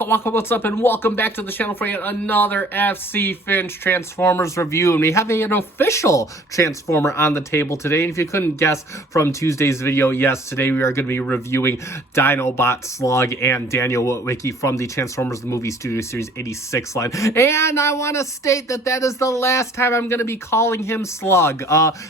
what's up, and welcome back to the channel for yet another FC Finch Transformers review. And we have an official Transformer on the table today. And if you couldn't guess from Tuesday's video, yes, today we are going to be reviewing Dinobot, Slug, and Daniel Witwicky from the Transformers the Movie Studio Series 86 line. And I want to state that that is the last time I'm going to be calling him Slug.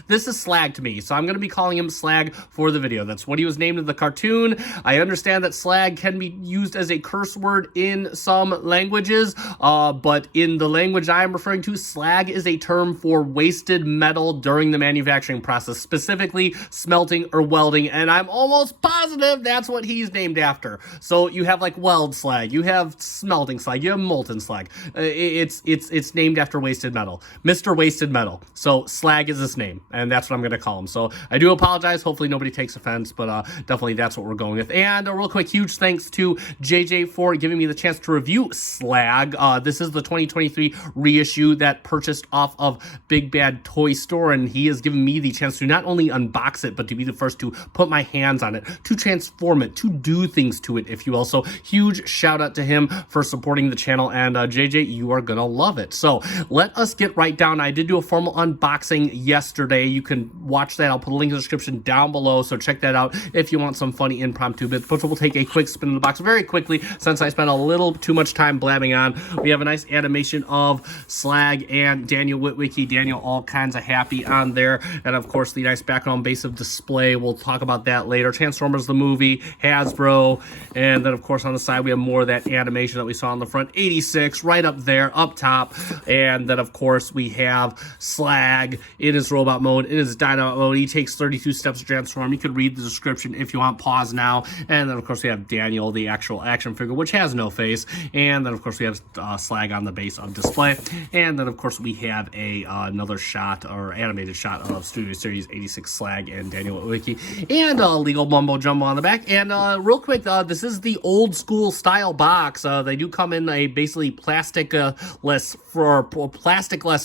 This is Slag to me, so I'm going to be calling him Slag for the video. That's what he was named in the cartoon. I understand that Slag can be used as a curse word in some languages, but in the language I am referring to, slag is a term for wasted metal during the manufacturing process, specifically smelting or welding, and I'm almost positive that's what he's named after. So you have like weld slag, you have smelting slag, you have molten slag. It's named after wasted metal, Mr. Wasted Metal. So Slag is his name, and that's what I'm going to call him. So I do apologize. Hopefully nobody takes offense, but definitely that's what we're going with. And a real quick huge thanks to JJ for giving me the chance to review Slag. This is the 2023 reissue that purchased off of Big Bad Toy Store, and he has given me the chance to not only unbox it, but to be the first to put my hands on it, to transform it, to do things to it, if you will. So huge shout out to him for supporting the channel, and JJ, you are gonna love it. So let us get right down. I did do a formal unboxing yesterday. You can watch that. I'll put a link in the description down below, so check that out if you want some funny impromptu bits. But we'll take a quick spin in the box very quickly, since I spent a little too much time blabbing on. We have a nice animation of Slag and Daniel Witwicky. Daniel all kinds of happy on there, and of course the nice background base of display. We'll talk about that later. Transformers the movie, Hasbro, and then of course on the side we have more of that animation that we saw on the front. 86 right up there, up top, and then of course we have Slag in his robot mode, in his Dinobot mode. He takes 32 steps to transform. You could read the description if you want. Pause now. And then of course we have Daniel, the actual action figure, which has no face. And then of course we have Slag on the base of display. And then of course we have another shot, or animated shot, of Studio Series 86 Slag and Daniel Witwicky, and legal mumbo jumbo on the back. And real quick, this is the old school style box. They do come in a basically plastic-less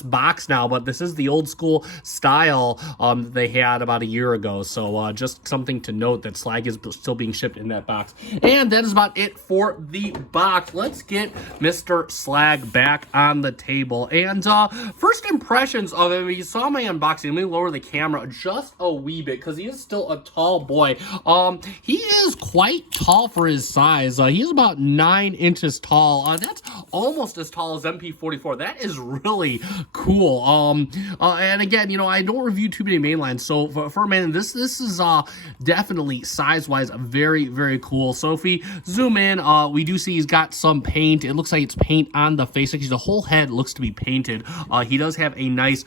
box now, but this is the old school style that they had about a year ago. So just something to note that Slag is still being shipped in that box. And that is about it for the box. Let's get Mr. Slag back on the table. And first impressions of him, you saw my unboxing. Let me lower the camera just a wee bit because he is still a tall boy. He is quite tall for his size. He is about 9 inches tall. That's almost as tall as MP44. That is really cool. And again, you know, I don't review too many mainlines, so for a man, this is definitely size-wise very, very cool. So if we zoom in, we do see he's got some paint. It looks like it's paint on the face. Actually, the whole head looks to be painted. He does have a nice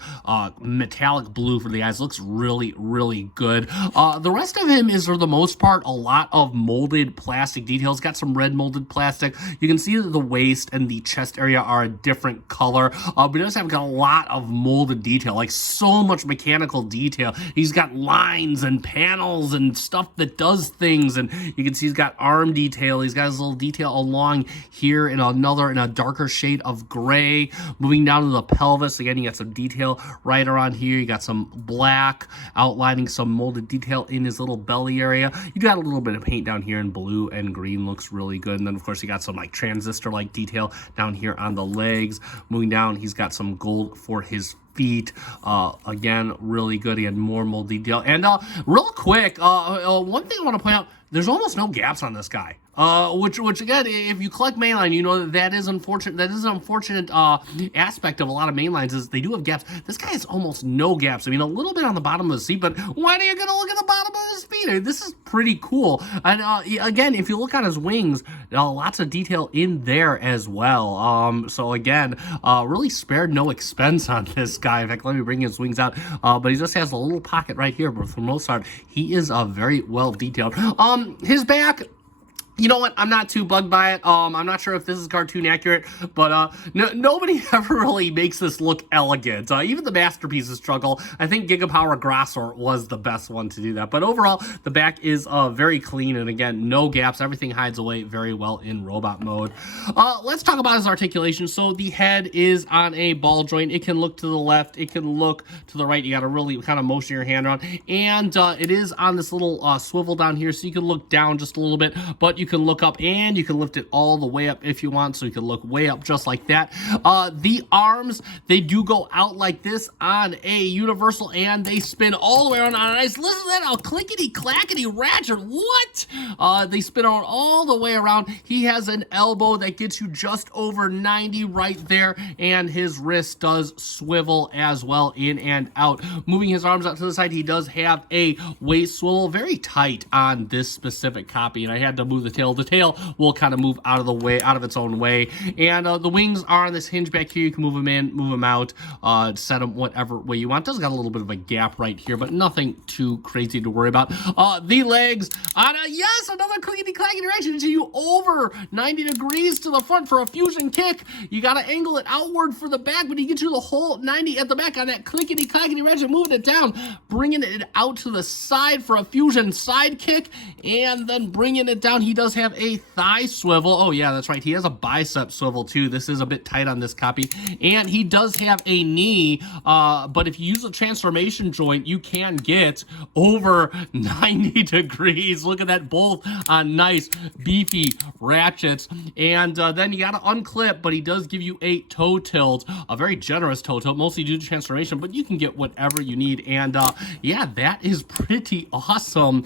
metallic blue for the eyes. Looks really, really good. The rest of him is, for the most part, a lot of molded plastic details. Got some red molded plastic. You can see that the waist and the chest area are a different color, but he does have got a lot of molded detail, like so much mechanical detail. He's got lines and panels and stuff that does things, and you can see he's got arm detail. He's got his little detail along here in a darker shade of gray. Moving down to the pelvis, again, you got some detail right around here. You got some black outlining some molded detail in his little belly area. You got a little bit of paint down here in blue and green. Looks really good. And then of course you got some like transistor-like detail down here on the legs. Moving down, he's got some gold for his feet. Again, really good. He had more mold detail. And real quick, one thing I want to point out, there's almost no gaps on this guy. Which again, if you collect mainline, you know that is unfortunate. That is an unfortunate aspect of a lot of mainlines, is they do have gaps. This guy has almost no gaps. I mean, a little bit on the bottom of his seat, but why are you gonna look at the bottom of his feet? I mean, this is pretty cool. And again, if you look on his wings, lots of detail in there as well. So again, really spared no expense on this guy. In fact, let me bring his wings out. But he just has a little pocket right here. But for the most part, he is very well detailed. His back, you know what? I'm not too bugged by it. I'm not sure if this is cartoon accurate, but nobody ever really makes this look elegant. Even the masterpieces struggle. I think Gigapower Grossor was the best one to do that. But overall, the back is very clean, and again, no gaps. Everything hides away very well in robot mode. Let's talk about his articulation. So the head is on a ball joint. It can look to the left. It can look to the right. You got to really kind of motion your hand around. And it is on this little swivel down here, so you can look down just a little bit, but you can look up, and you can lift it all the way up if you want, so you can look way up just like that. The arms, they do go out like this on a universal, and they spin all the way around on ice. Listen to that, a clickety-clackety ratchet. What? They spin around all the way around. He has an elbow that gets you just over 90 right there, and his wrist does swivel as well, in and out. Moving his arms out to the side, he does have a waist swivel, very tight on this specific copy, and I had to move the tail. The tail will kind of move out of the way, out of its own way, and the wings are on this hinge back here. You can move them in, move them out, set them whatever way you want. It does got a little bit of a gap right here, but nothing too crazy to worry about. The legs on yes, another clickety-clackety direction. So you over 90 degrees to the front for a fusion kick. You got to angle it outward for the back, but he gets you the whole 90 at the back on that clickety-clackety direction, moving it down, bringing it out to the side for a fusion side kick, and then bringing it down. He does have a thigh swivel. Oh yeah, that's right. He has a bicep swivel too. This is a bit tight on this copy, and he does have a knee, but if you use a transformation joint, you can get over 90 degrees. Look at that, both on nice beefy ratchets. And then you got to unclip, but he does give you a toe tilt, a very generous toe tilt, mostly due to transformation, but you can get whatever you need. And yeah, that is pretty awesome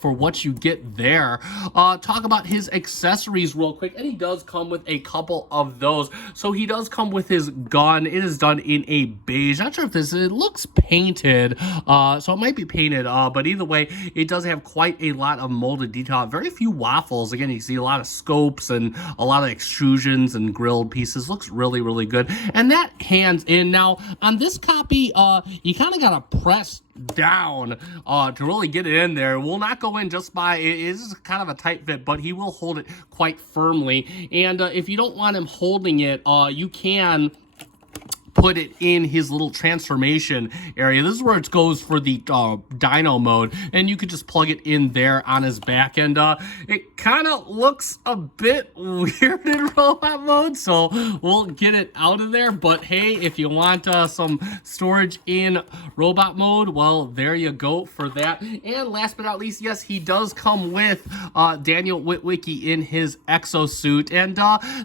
for what you get there. Talk about his accessories real quick, and he does come with a couple of those. So he does come with his gun. It is done in a beige. Not sure if this, it looks painted, so it might be painted, but either way, it does have quite a lot of molded detail. Very few waffles. Again, you see a lot of scopes and a lot of extrusions and grilled pieces. Looks really, really good. And that hands in. Now, on this copy, you kind of got to press down to really get it in there. It will not go in just by, it is kind of a tight fit, but he will hold it quite firmly. And if you don't want him holding it, you can put it in his little transformation area. This is where it goes for the dino mode, and you could just plug it in there on his back, and it kind of looks a bit weird in robot mode, so we'll get it out of there. But hey, if you want some storage in robot mode, well, there you go for that. And last but not least, yes, he does come with Daniel Witwicky in his exosuit, and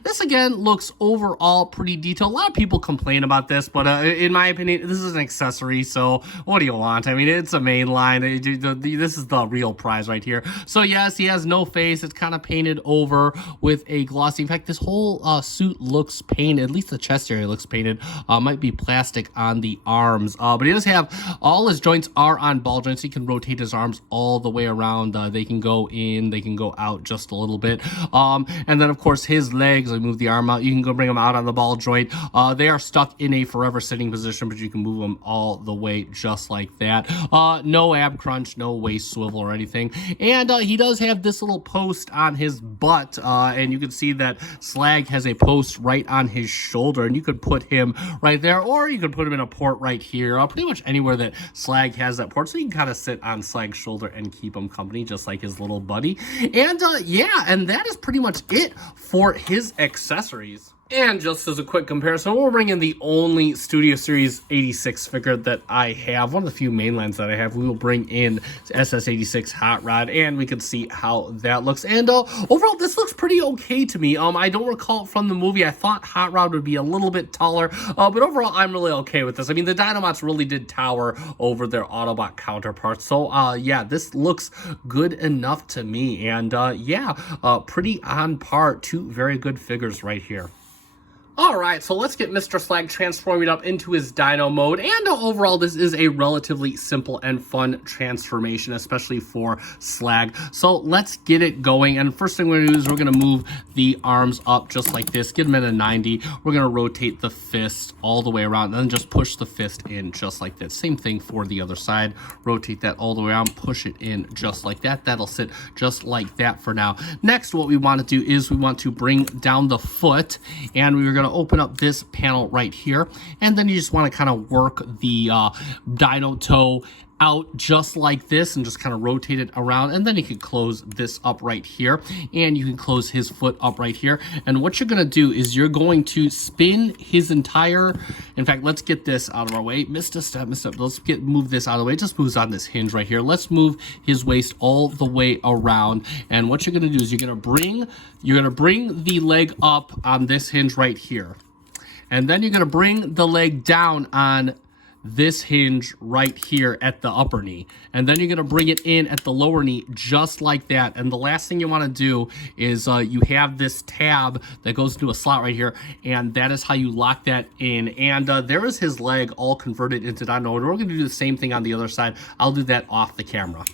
this again looks overall pretty detailed. A lot of people complain about this, but in my opinion, this is an accessory, so what do you want? I mean, it's a main line. This is the real prize right here. So yes, he has no face. It's kind of painted over with a glossy. In fact, this whole suit looks painted. At least the chest area looks painted. Might be plastic on the arms, but he does have, all his joints are on ball joints. He can rotate his arms all the way around. They can go in, they can go out just a little bit. And then of course his legs, I move the arm out. You can go bring them out on the ball joint. They are stuck in a forever sitting position, but you can move them all the way just like that. No ab crunch, no waist swivel or anything. And he does have this little post on his butt, and you can see that Slug has a post right on his shoulder, and you could put him right there, or you could put him in a port right here, pretty much anywhere that Slug has that port, so you can kind of sit on Slug's shoulder and keep him company just like his little buddy. And yeah, and that is pretty much it for his accessories. And just as a quick comparison, we'll bring in the only Studio Series 86 figure that I have, one of the few mainlines that I have. We will bring in SS86 Hot Rod, and we can see how that looks. And overall, this looks pretty okay to me. I don't recall from the movie. I thought Hot Rod would be a little bit taller, but overall, I'm really okay with this. I mean, the Dinobots really did tower over their Autobot counterparts. So, yeah, this looks good enough to me. And, yeah, pretty on par. Two very good figures right here. Alright, so let's get Mr. Slug transforming up into his dino mode, and overall this is a relatively simple and fun transformation, especially for Slug. So let's get it going, and first thing we're going to do is we're going to move the arms up just like this, get them at a 90, we're going to rotate the fist all the way around, and then just push the fist in just like that. Same thing for the other side, rotate that all the way around, push it in just like that. That'll sit just like that for now. Next, what we want to do is we want to bring down the foot, and we're going to open up this panel right here, and then you just want to kind of work the dino toe out just like this and just kind of rotate it around, and then you can close this up right here, and you can close his foot up right here. And what you're going to do is you're going to spin his entire, in fact, let's get this out of our way. Missed a step. Let's move this out of the way. It just moves on this hinge right here. Let's move his waist all the way around. And what you're going to do is you're going to bring the leg up on this hinge right here. And then you're going to bring the leg down on this hinge right here at the upper knee, and then you're going to bring it in at the lower knee just like that. And the last thing you want to do is you have this tab that goes into a slot right here, and that is how you lock that in. And there is his leg all converted into Dino. We're going to do the same thing on the other side. I'll do that off the camera.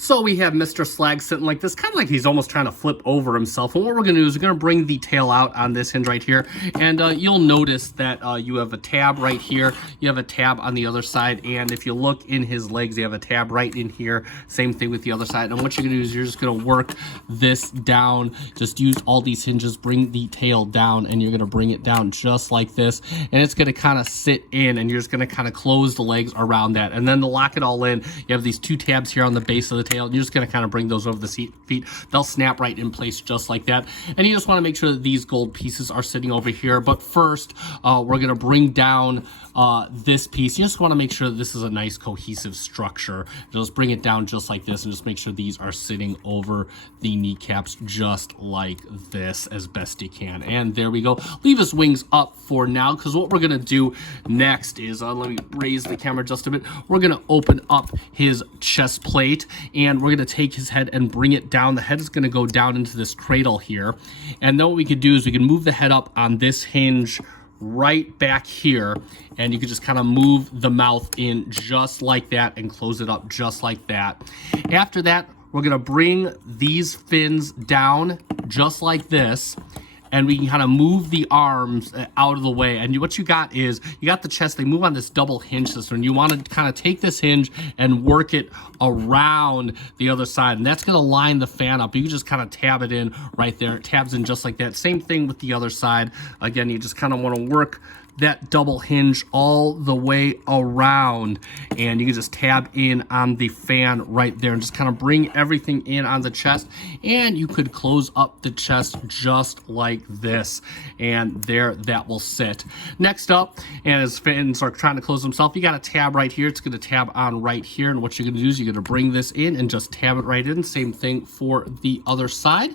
So we have Mr. Slug sitting like this, kind of like he's almost trying to flip over himself. And what we're going to do is we're going to bring the tail out on this hinge right here. And you'll notice that you have a tab right here. You have a tab on the other side. And if you look in his legs, you have a tab right in here. Same thing with the other side. And what you're going to do is you're just going to work this down. Just use all these hinges, bring the tail down, and you're going to bring it down just like this. And it's going to kind of sit in, and you're just going to kind of close the legs around that. And then to lock it all in, you have these two tabs here on the base of the tail, and you're just going to kind of bring those over the feet. They'll snap right in place just like that. And you just want to make sure that these gold pieces are sitting over here. But first, we're going to bring down this piece. You just want to make sure that this is a nice cohesive structure. Just bring it down just like this, and just make sure these are sitting over the kneecaps just like this as best you can. And there we go. Leave his wings up for now, because what we're going to do next is, let me raise the camera just a bit. We're going to open up his chest plate, and we're going to take his head and bring it down. The head is going to go down into this cradle here. And then what we could do is we can move the head up on this hinge right back here, and you can just kind of move the mouth in just like that and close it up just like that. After that, we're going to bring these fins down just like this, and we can kind of move the arms out of the way. And what you got is, you got the chest, they move on this double hinge system, and you want to kind of take this hinge and work it around the other side, and that's going to line the fan up. You can just kind of tab it in right there. It tabs in just like that. Same thing with the other side. Again, you just kind of want to work that double hinge all the way around, and you can just tab in on the fan right there and just kind of bring everything in on the chest. And you could close up the chest just like this, and there that will sit. Next up, and as fins are trying to close themselves, you got a tab right here. It's going to tab on right here, and what you're going to do is you're going to bring this in and just tab it right in. Same thing for the other side.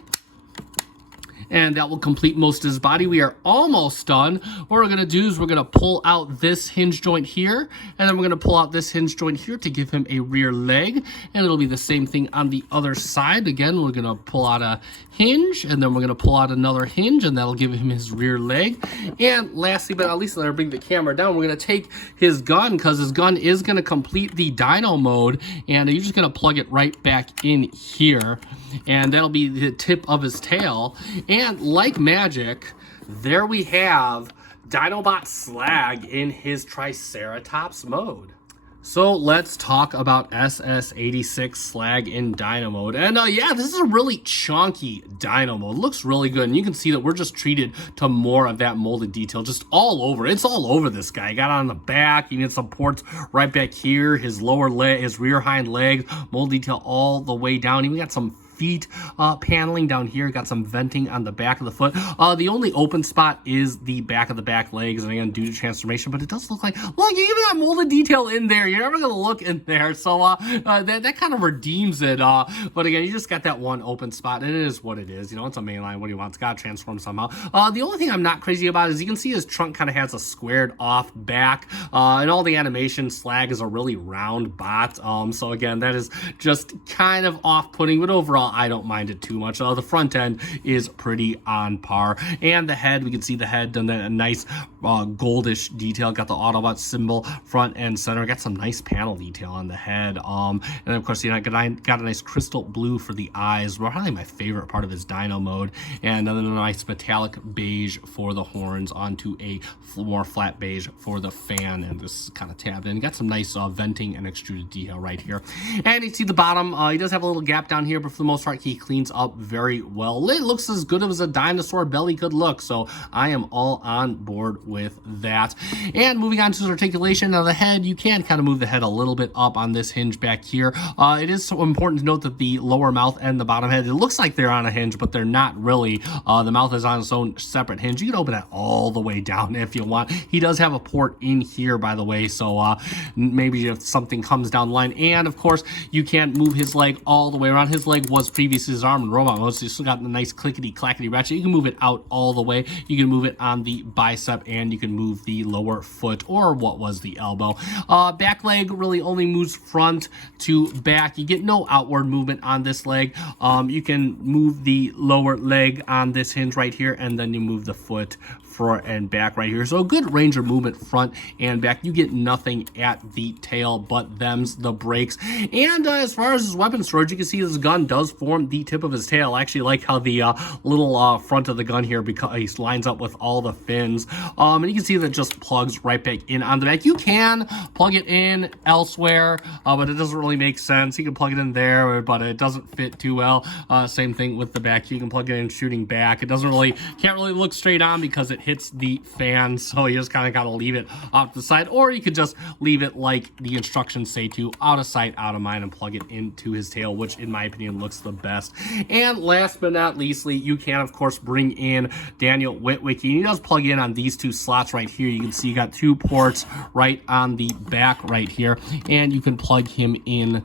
And that will complete most of his body. We are almost done. What we're going to do is we're going to pull out this hinge joint here, and then we're going to pull out this hinge joint here to give him a rear leg. And it'll be the same thing on the other side. Again, we're going to pull out a hinge, and then we're going to pull out another hinge, and that'll give him his rear leg. And lastly, but not least, let me bring the camera down. We're going to take his gun, because his gun is going to complete the dino mode, and you're just going to plug it right back in here, and that'll be the tip of his tail. And like magic, there we have Dinobot Slug in his Triceratops mode. So let's talk about SS86 Slug in Dino mode. And yeah, this is a really chunky Dino mode. It looks really good. And you can see that we're just treated to more of that molded detail just all over. It's all over this guy. He got on the back. You need some ports right back here. His lower leg, his rear hind legs, mold detail all the way down. Even got some feet paneling down here. Got some venting on the back of the foot. The only open spot is the back of the back legs, and again, due to transformation, but it does look like, look, you even got molded detail in there. You're never gonna look in there, so that kind of redeems it. But again, you just got that one open spot, and it is what it is. You know, it's a mainline. What do you want? It's got to transform somehow. The only thing I'm not crazy about is you can see his trunk kind of has a squared off back, and all the animation. Slug is a really round bot. So again, that is just kind of off-putting, but overall, I don't mind it too much. The front end is pretty on par, and the head, we can see the head done a nice goldish detail. Got the Autobot symbol front and center. Got some nice panel detail on the head, and of course, you know, got a nice crystal blue for the eyes. Probably my favorite part of his Dino mode, and then a nice metallic beige for the horns onto a more flat beige for the fan, and this is kind of tabbed in. Got some nice venting and extruded detail right here, and you see the bottom. He does have a little gap down here, but for the most most part, he cleans up very well. It looks as good as a dinosaur belly could look, so I am all on board with that. And moving on to his articulation of the head, you can kind of move the head a little bit up on this hinge back here. It is so important to note that the lower mouth and the bottom head, it looks like they're on a hinge, but they're not really. The mouth is on its own separate hinge. You can open that all the way down if you want. He does have a port in here, by the way, so maybe if something comes down the line. And of course, you can move his leg all the way around. His leg was previously his arm in robot mode, so you still got the nice clickety-clackety ratchet. You can move it out all the way. You can move it on the bicep, and you can move the lower foot, or what was the elbow. Back leg really only moves front to back. You get no outward movement on this leg. You can move the lower leg on this hinge right here, and then you move the foot front and back right here. So a good range of movement front and back. You get nothing at the tail, but them's the brakes. And as far as his weapon storage, you can see his gun does form the tip of his tail. I actually like how the little front of the gun here, because he lines up with all the fins. And you can see that it just plugs right back in on the back. You can plug it in elsewhere, but it doesn't really make sense. You can plug it in there, but it doesn't fit too well. Same thing with the back. You can plug it in shooting back. It doesn't really, can't really look straight on because it hits the fan, so you just kind of got to leave it off the side, or you could just leave it like the instructions say to, out of sight, out of mind, and plug it into his tail, which in my opinion looks the best. And last but not leastly, you can of course bring in Daniel Witwicky. He does plug in on these two slots right here. You can see you got two ports right on the back right here, and you can plug him in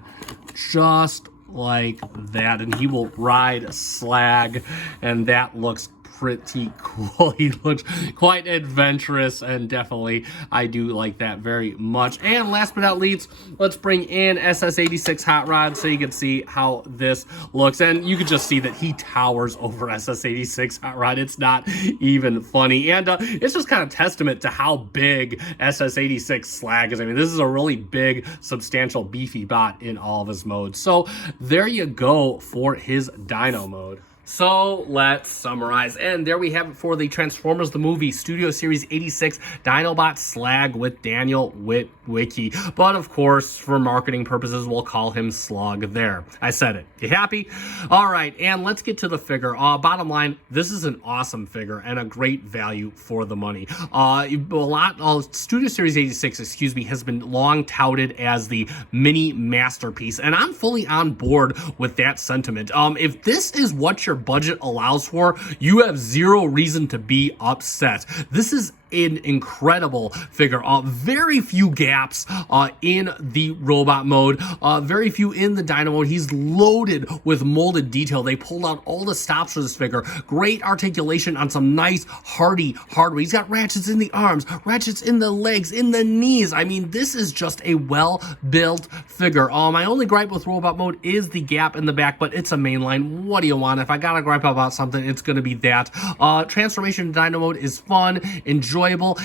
just like that, and he will ride Slug, and that looks pretty cool. He looks quite adventurous, and definitely I do like that very much. And last but not least, let's bring in SS86 Hot Rod so you can see how this looks. And you can just see that he towers over SS86 Hot Rod. It's not even funny. And it's just kind of testament to how big SS86 Slug is. I mean, this is a really big, substantial, beefy bot in all of his modes. So there you go for his Dino mode. So let's summarize, and there we have it for the Transformers the Movie Studio Series 86 Dinobot Slug with Daniel Witwicky. But of course, for marketing purposes, we'll call him Slug there. I said it. You happy? All right, and let's get to the figure. Bottom line, this is an awesome figure and a great value for the money. Studio Series 86, excuse me, has been long touted as the mini masterpiece, and I'm fully on board with that sentiment. If this is what your budget allows for, you have zero reason to be upset. This is an incredible figure. Very few gaps in the robot mode, very few in the Dino mode. He's loaded with molded detail. They pulled out all the stops for this figure. Great articulation on some nice hardy hardware. He's got ratchets in the arms, ratchets in the legs, in the knees. I mean, this is just a well-built figure. My only gripe with robot mode is the gap in the back, but it's a mainline. What do you want? If I gotta gripe about something, it's gonna be that. Transformation to Dino mode is fun, enjoyable.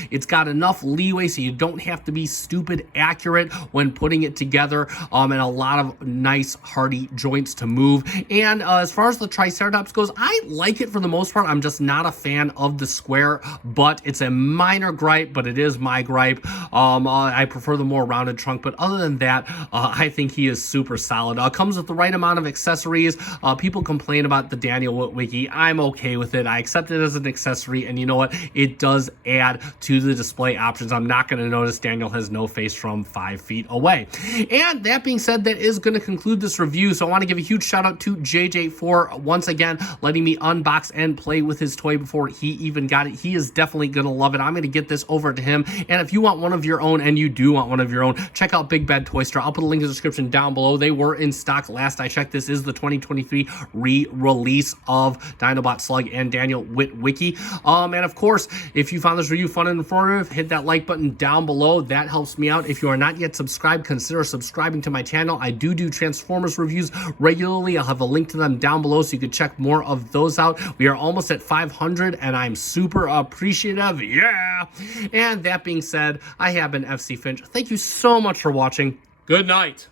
It's got enough leeway so you don't have to be stupid accurate when putting it together, and a lot of nice hardy joints to move. And as far as the Triceratops goes, I like it for the most part. I'm just not a fan of the square, but it's a minor gripe, but it is my gripe. I prefer the more rounded trunk, but other than that, I think he is super solid. Comes with the right amount of accessories. People complain about the Daniel Witwicky. I'm okay with it. I accept it as an accessory, and you know what? It does add to the display options. I'm not going to notice Daniel has no face from 5 feet away. And that being said, that is going to conclude this review. So I want to give a huge shout out to JJ for once again letting me unbox and play with his toy before he even got it. He is definitely going to love it. I'm going to get this over to him. And if you want one of your own, and you do want one of your own, check out Big Bad Toy Store. I'll put a link in the description down below. They were in stock last I checked. This is the 2023 re-release of Dinobot Slug and Daniel Witwicky. And of course, if you found this review fun and informative, hit that like button down below. That helps me out. If you are not yet subscribed, consider subscribing to my channel. I do Transformers reviews regularly. I'll have a link to them down below so you can check more of those out. We are almost at 500 and I'm super appreciative. Yeah! And that being said, I have been FC Finch. Thank you so much for watching. Good night.